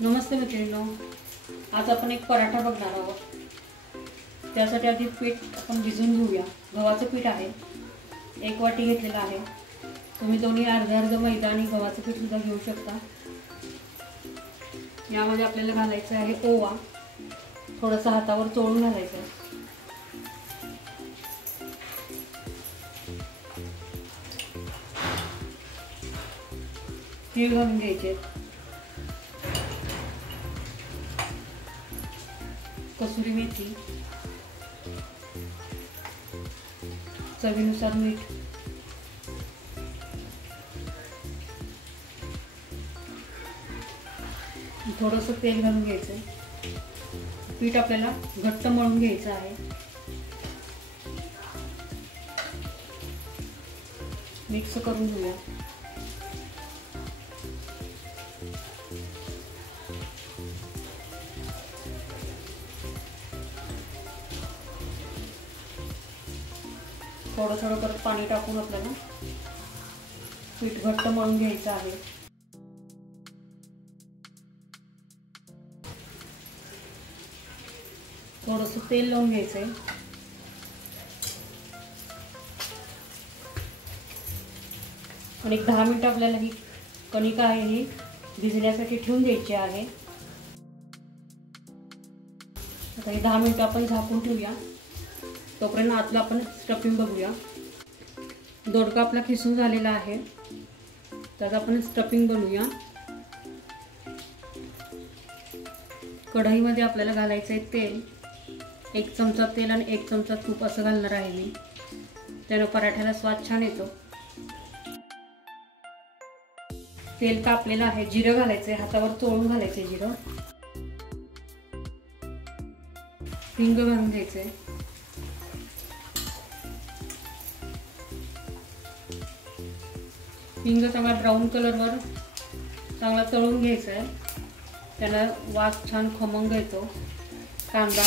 नमस्ते मित्रांनो, आज आपण एक पराठा बघणार आहोत। त्यासाठी आधी पीठ आपण भिजवून घेऊया। गव्हाचं पीठ आहे, 1 वाटी घेतलेलं आहे। तुम्ही दोन्ही अर्धा मैदा आणि गव्हाचं पीठ सुद्धा घेऊ शकता। यामध्ये आपल्याला घालायचं आहे ओवा, थोडंसं हातावर चोळून घालायचं आहे। तीळ घालून घ्यायचे, कसुरी मेथी, चवीनुसार मीठ, थोडंसं तेल घालून घ्यायचं। पीठ आपल्याला घट्ट मळून घ्यायचं आहे। मिक्स करून घेऊया। थोडं थोडं करत पाणी टाकून आपल्याला पीठ घट्ट मळून घ्यायचं आहे। थोडंसं तेल लावून घ्यायचंय आणि 10 मिनिटं आपल्याला ही कणिक आहे ही भिजण्यासाठी ठेवून द्यायची आहे। आता ही 10 मिनिटं आपण झाकून ठेवूया। तोपर्यंत आतलं आपण स्टफिंग बघूया। दोडका आपला खिसून झालेला आहे, त्यात आपण स्टफिंग बनवूया। कढईमध्ये आपल्याला घालायचं आहे तेल, 1 चमचा तेल आणि 1 चमचा तूप असं घालणार आहे मी। त्यानं पराठ्याला स्वाद छान येतो। तेल तापलेलं आहे, जिरं घालायचंय, हातावर चोळून घालायचंय जिरं। हिंग घालून घ्यायचंय। हिंग चांगला ब्राऊन कलरवर चांगला तळून घ्यायचा आहे, त्याला वास छान खमंग येतो। कांदा,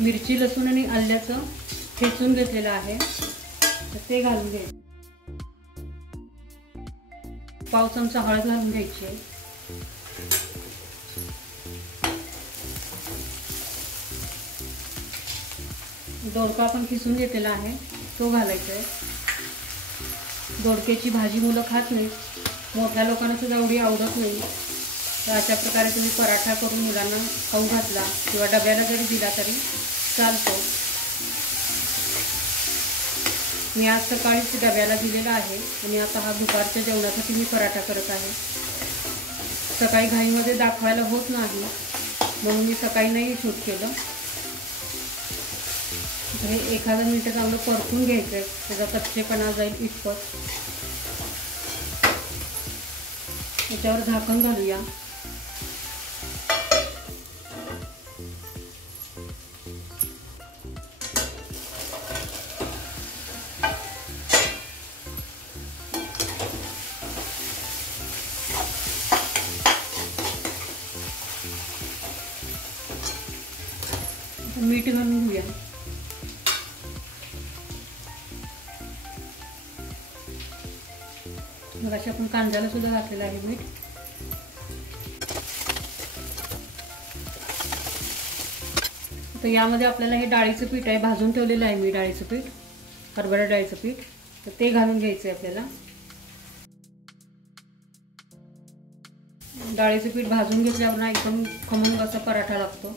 मिरची, लसूण आणि आल्याचं ठेचून घेतलेलं आहे, ते घालून घ्यायचं। पाव चमचा हळद घालून घ्यायची आहे। दोडका आपण खिसून घेतलेला आहे, तो घालायचा आहे। दोडक्याची भाजी मुलं खात नाहीत, मोठ्या लोकांना सुद्धा एवढी आवडत नाही। तर अशा प्रकारे तुम्ही पराठा करून मुलांना खाऊ घातला किंवा डब्याला जरी दिला तरी चालतो। मी आज सकाळीच डब्याला दिलेला आहे आणि आता हा दुपारच्या जेवणासाठी मी पराठा करत आहे। सकाळी घाईमध्ये दाखवायला होत नाही म्हणून मी सकाळी नाही शूट केलं। हे 1 मिनिट चांगलं परतून घ्यायचं आहे, त्याचा कच्चेपणा जाईल इतपत। त्याच्यावर झाकण घालूया। मीठ घालून घेऊया। मग अशा आपण कांद्याला सुद्धा घातलेलं आहे मीठ। तर यामध्ये आपल्याला हे डाळीचं पीठ आहे, भाजून ठेवलेलं आहे मी डाळीचं पीठ, हरभरा डाळीचं पीठ, तर ते घालून घ्यायचं आहे आपल्याला। डाळीचं पीठ भाजून घेतल्यावर ना एकदम खमंग असा पराठा लागतो।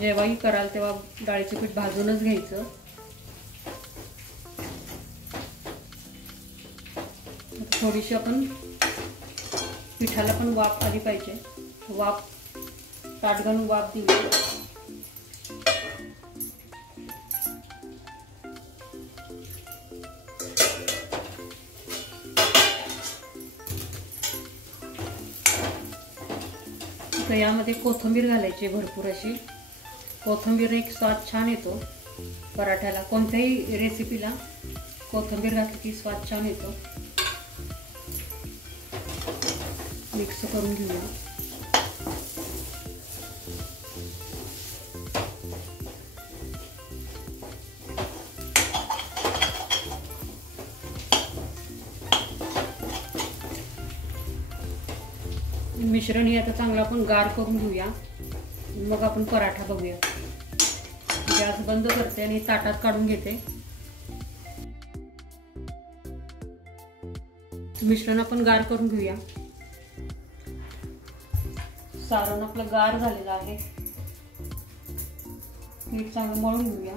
जेव्हाही कराल तेव्हा डाळीचं पीठ भाजूनच घ्यायचं। थोडीशी आपण पिठाला पण वाफ आली पाहिजे, वाफ ताट घालून वाफ दिली। तर यामध्ये कोथिंबीर घालायची भरपूर अशी। कोथिंबीर एक स्वाद छान येतो पराठ्याला, कोणत्याही रेसिपीला कोथिंबीर घातली की स्वाद छान येतो। मिक्स करून घेऊया। मिश्रण हे आता चांगलं आपण गार करून घेऊया, मग आपण पराठा बघूया. गॅस बंद करते आणि ताटात काढून घेते. मिश्रण आपण गार करून घेऊया. सारण आपलं गार झालेलं आहे. पीठ चांगलं मळून घेऊया.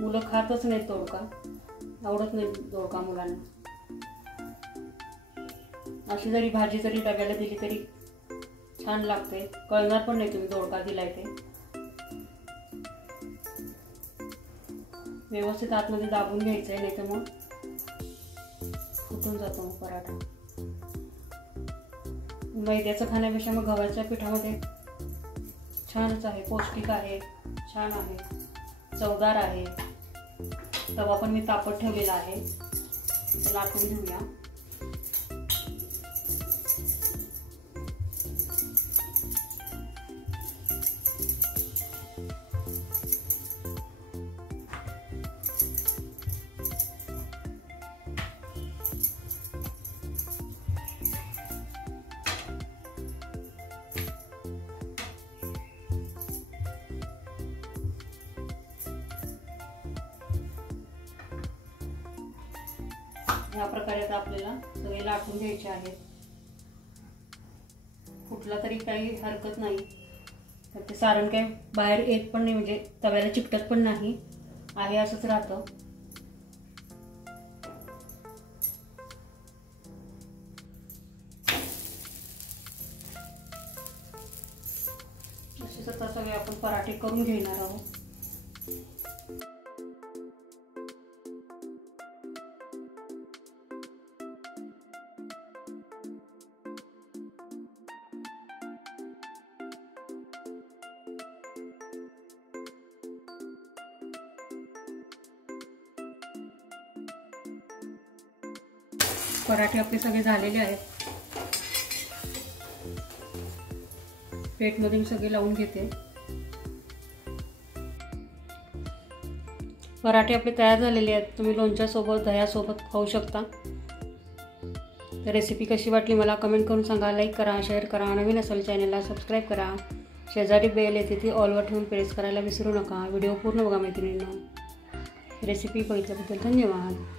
मुलं खातच नाहीत दोडका, आवडत नाही दोडका मुलांना. अशी जरी भाजी जरी डब्याला दिली तरी छान लागते, कळणार पण नाही तुम्ही दोडका दिलाय ते. व्यवस्थित आतमध्ये दाबून घ्यायचंय, नाही तर मग फुटून जातो मग पराठा. मैद्याचं खाण्यापेक्षा मग गव्हाच्या पिठामध्ये छानच आहे, पौष्टिक आहे, छान आहे, चवदार आहे. तवा पण मी तापत ठेवलेला आहे, लाटून घेऊया. या प्रकारे आता आपल्याला सगळे लाटून घ्यायचे आहेत. कुठला तरी काही हरकत नाही, तर ते सारण काही बाहेर येत पण नाही, म्हणजे तव्याला चिकटत पण नाही, आहे असंच राहतं. असेच आता सगळे आपण पराठे करून घेणार आहोत. पराठे आपले सगळे झालेले आहेत. प्लेटमध्ये मी सगळे लावून घेते. पराठे आपले तयार झालेले आहेत. तुम्ही लोणच्यासोबत, दह्यासोबत खाऊ शकता. तर रेसिपी कशी वाटली मला कमेंट करून सांगा. लाईक करा, शेअर करा, नवीन असेल चॅनलला सबस्क्राईब करा. शेजारी बेल येते ती ऑलवर ठेवून प्रेस करायला विसरू नका. व्हिडिओ पूर्ण बघा मैत्रिणींनो. रेसिपी बघितल्याबद्दल धन्यवाद.